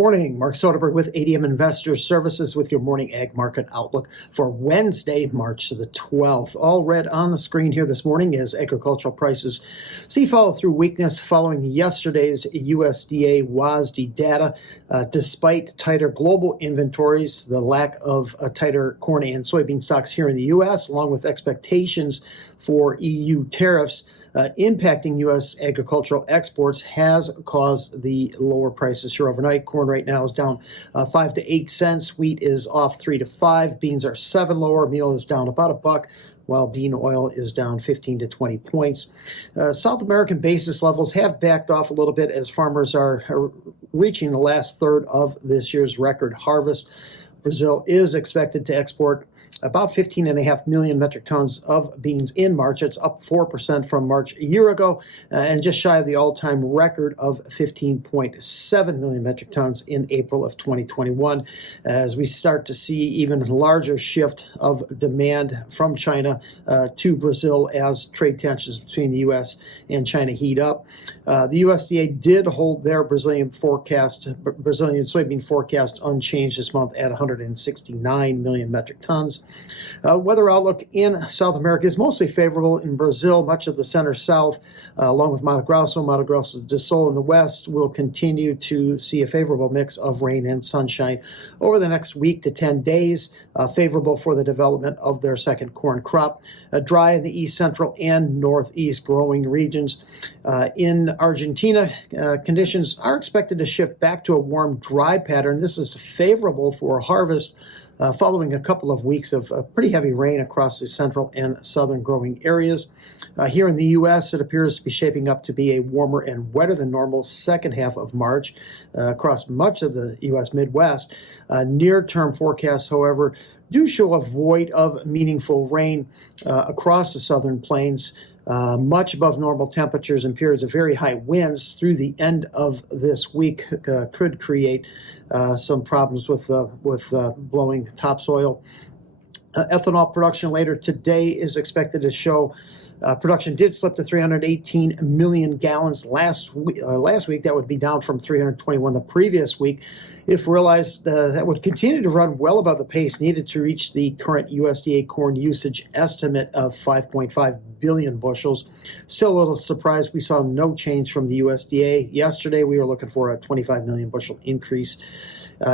morning, Mark Soderberg with ADM Investor Services with your morning ag market outlook for Wednesday, March the 12th. All red on the screen here this morning as agricultural prices see follow through weakness following yesterday's USDA WASDE data. Despite tighter global inventories, the lack of tighter corn and soybean stocks here in the U.S., along with expectations for EU tariffs, impacting U.S. agricultural exports has caused the lower prices here overnight. Corn right now is down 5 to 8 cents. Wheat is off 3 to 5. Beans are 7 lower. Meal is down about $1, while bean oil is down 15 to 20 points. South American basis levels have backed off a little bit as farmers are reaching the last third of this year's record harvest. Brazil is expected to export about 15.5 million metric tons of beans in March. It's up 4% from March a year ago and just shy of the all-time record of 15.7 million metric tons in April of 2021, as we start to see even larger shift of demand from China to Brazil as trade tensions between the U.S. and China heat up. The USDA did hold their Brazilian soybean forecast unchanged this month at 169 million metric tons. Weather outlook in South America is mostly favorable in Brazil. Much of the center-south, along with Mato Grosso do Sul in the west, will continue to see a favorable mix of rain and sunshine over the next week to 10 days, favorable for the development of their second corn crop. Dry in the east, central, and northeast growing regions. In Argentina, conditions are expected to shift back to a warm, dry pattern. This is favorable for harvest following a couple of weeks of pretty heavy rain across the central and southern growing areas. Here in the U.S., it appears to be shaping up to be a warmer and wetter than normal second half of March across much of the U.S. Midwest. Near-term forecasts, however, do show a void of meaningful rain across the southern plains. Much above normal temperatures and periods of very high winds through the end of this week could create some problems with blowing topsoil. Ethanol production later today is expected to show production did slip to 318 million gallons last week. That would be down from 321 the previous week. If realized, that would continue to run well above the pace needed to reach the current USDA corn usage estimate of 5.5 billion bushels. Still a little surprised we saw no change from the USDA. Yesterday, we were looking for a 25 million bushel increase.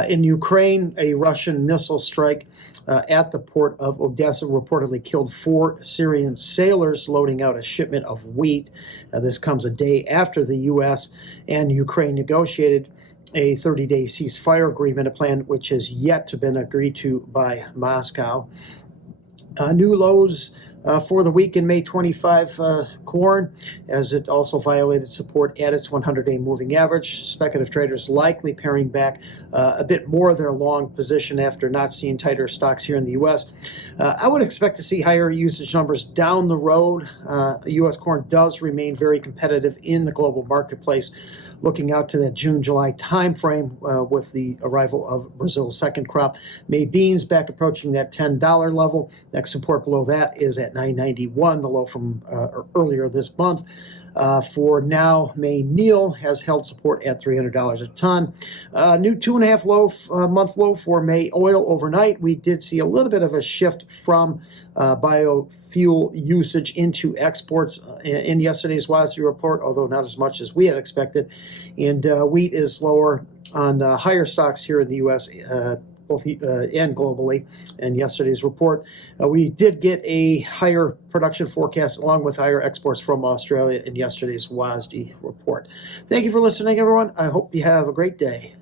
In Ukraine, a Russian missile strike at the port of Odessa reportedly killed 4 Syrian sailors loading out a shipment of wheat. This comes a day after the U.S. and Ukraine negotiated a 30-day ceasefire agreement, a plan which has yet to been agreed to by Moscow. New lows for the week in May 25 corn, as it also violated support at its 100-day moving average. Speculative traders likely paring back a bit more of their long position after not seeing tighter stocks here in the U.S. I would expect to see higher usage numbers down the road. U.S. corn does remain very competitive in the global marketplace, looking out to that June-July timeframe with the arrival of Brazil's second crop. May beans back approaching that $10 level. Next support below that is at $9.91, the low from earlier this month. For now, May meal has held support at $300 a ton. New 2.5 month low for May oil overnight. We did see a little bit of a shift from biofuel usage into exports in yesterday's WASDE report, although not as much as we had expected. And wheat is lower on higher stocks here in the U.S., both and globally, in yesterday's report. We did get a higher production forecast along with higher exports from Australia in yesterday's WASDE report. Thank you for listening, everyone. I hope you have a great day.